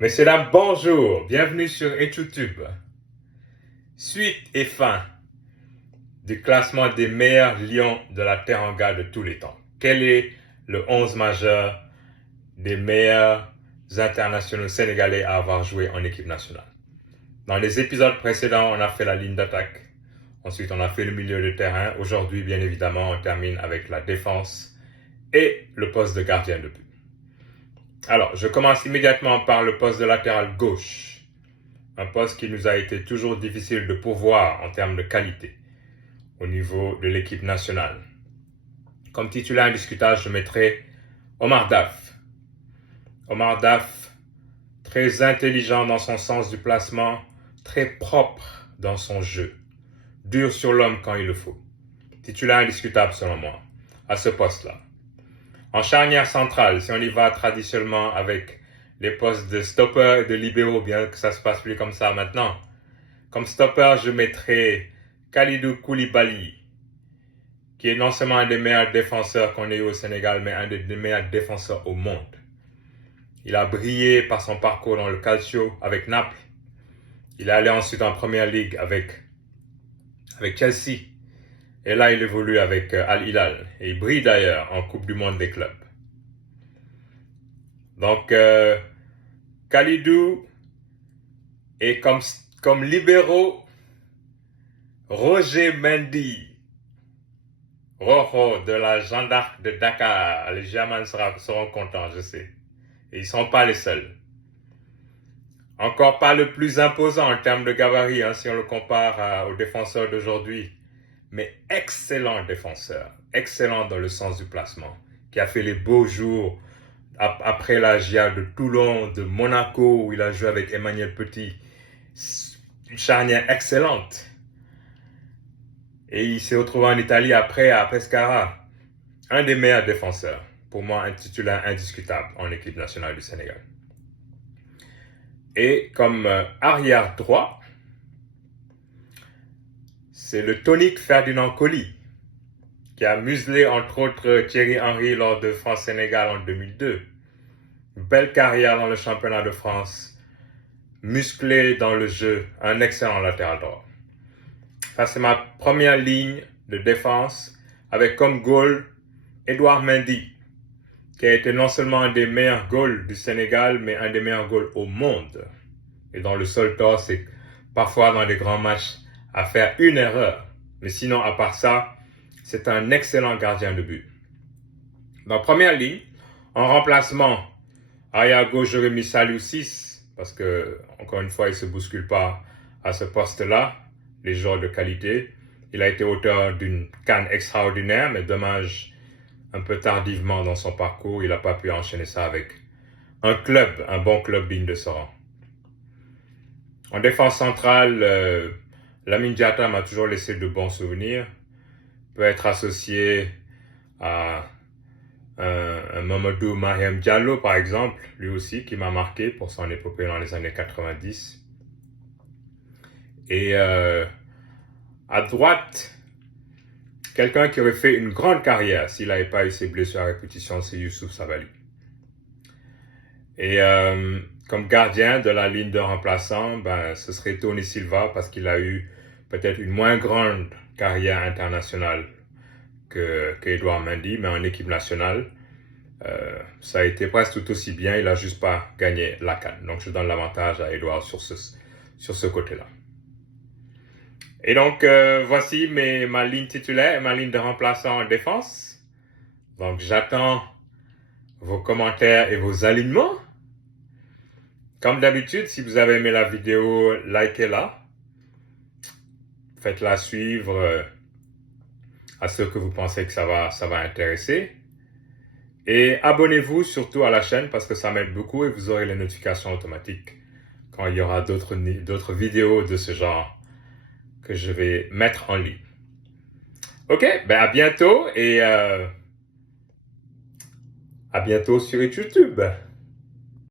Messieurs, dames, bonjour, bienvenue sur YouTube. Suite et fin du classement des meilleurs lions de la Teranga de tous les temps. Quel est le 11 majeur des meilleurs internationaux sénégalais à avoir joué en équipe nationale? Dans les épisodes précédents, on a fait la ligne d'attaque. Ensuite, on a fait le milieu de terrain. Aujourd'hui, bien évidemment, on termine avec la défense et le poste de gardien de but. Alors, je commence immédiatement par le poste de latéral gauche. Un poste qui nous a été toujours difficile de pourvoir en termes de qualité au niveau de l'équipe nationale. Comme titulaire indiscutable, je mettrai Omar Daf. Omar Daf, très intelligent dans son sens du placement, très propre dans son jeu, dur sur l'homme quand il le faut. Titulaire indiscutable selon moi, à ce poste-là. En charnière centrale, si on y va traditionnellement avec les postes de stopper et de libéraux, bien que ça se passe plus comme ça maintenant. Comme stopper, je mettrai Kalidou Koulibaly, qui est non seulement un des meilleurs défenseurs qu'on ait eu au Sénégal, mais un des meilleurs défenseurs au monde. Il a brillé par son parcours dans le Calcio avec Naples. Il est allé ensuite en Première Ligue avec Chelsea. Et là, il évolue avec Al Hilal. Et il brille d'ailleurs en Coupe du Monde des clubs. Donc, Kalidou est comme libéraux Roger Mendy. Rojo de la Jeanne d'Arc de Dakar. Les Germains seront contents, je sais. Et ils ne sont pas les seuls. Encore pas le plus imposant en termes de gabarit, si on le compare aux défenseurs d'aujourd'hui. Mais excellent défenseur. Excellent dans le sens du placement. Qui a fait les beaux jours après la GIA de Toulon, de Monaco, où il a joué avec Emmanuel Petit. Une charnière excellente. Et il s'est retrouvé en Italie après à Pescara. Un des meilleurs défenseurs. Pour moi, un titulaire indiscutable en équipe nationale du Sénégal. Et comme arrière droit, c'est le tonique Ferdinand Coly, qui a muselé entre autres Thierry Henry lors de France-Sénégal en 2002. Une belle carrière dans le championnat de France, musclé dans le jeu, un excellent latéral droit. Ça, c'est ma première ligne de défense, avec comme goal Edouard Mendy, qui a été non seulement un des meilleurs goals du Sénégal, mais un des meilleurs goals au monde. Et dans le seul tort, c'est parfois dans les grands matchs à faire une erreur. Mais sinon, à part ça, c'est un excellent gardien de but. Dans première ligne, en remplacement, arrière gauche, j'aurais mis Saliou 6, parce que, encore une fois, il ne se bouscule pas à ce poste-là, les joueurs de qualité. Il a été auteur d'une CAN extraordinaire, mais dommage, un peu tardivement dans son parcours, il n'a pas pu enchaîner ça avec un bon club digne de ce rang. En défense centrale, Lamine Diatta m'a toujours laissé de bons souvenirs. Peut être associé à un Mamadou Mahem Diallo, par exemple, lui aussi, qui m'a marqué pour son épopée dans les années 90. Et à droite, quelqu'un qui aurait fait une grande carrière s'il n'avait pas eu ses blessures à répétition, c'est Youssouf Sabaly. Et comme gardien de la ligne de remplaçant, ce serait Tony Silva parce qu'il a eu peut-être une moins grande carrière internationale que Edouard Mendy, mais en équipe nationale, ça a été presque tout aussi bien. Il n'a juste pas gagné la CAN. Donc je donne l'avantage à Edouard sur ce côté-là. Et donc voici ma ligne titulaire et ma ligne de remplaçant en défense. Donc j'attends vos commentaires et vos alignements. Comme d'habitude, si vous avez aimé la vidéo, likez-la. Faites-la suivre à ceux que vous pensez que ça va intéresser. Et abonnez-vous surtout à la chaîne parce que ça m'aide beaucoup et vous aurez les notifications automatiques quand il y aura d'autres vidéos de ce genre que je vais mettre en ligne. Ok, à bientôt et à bientôt sur YouTube.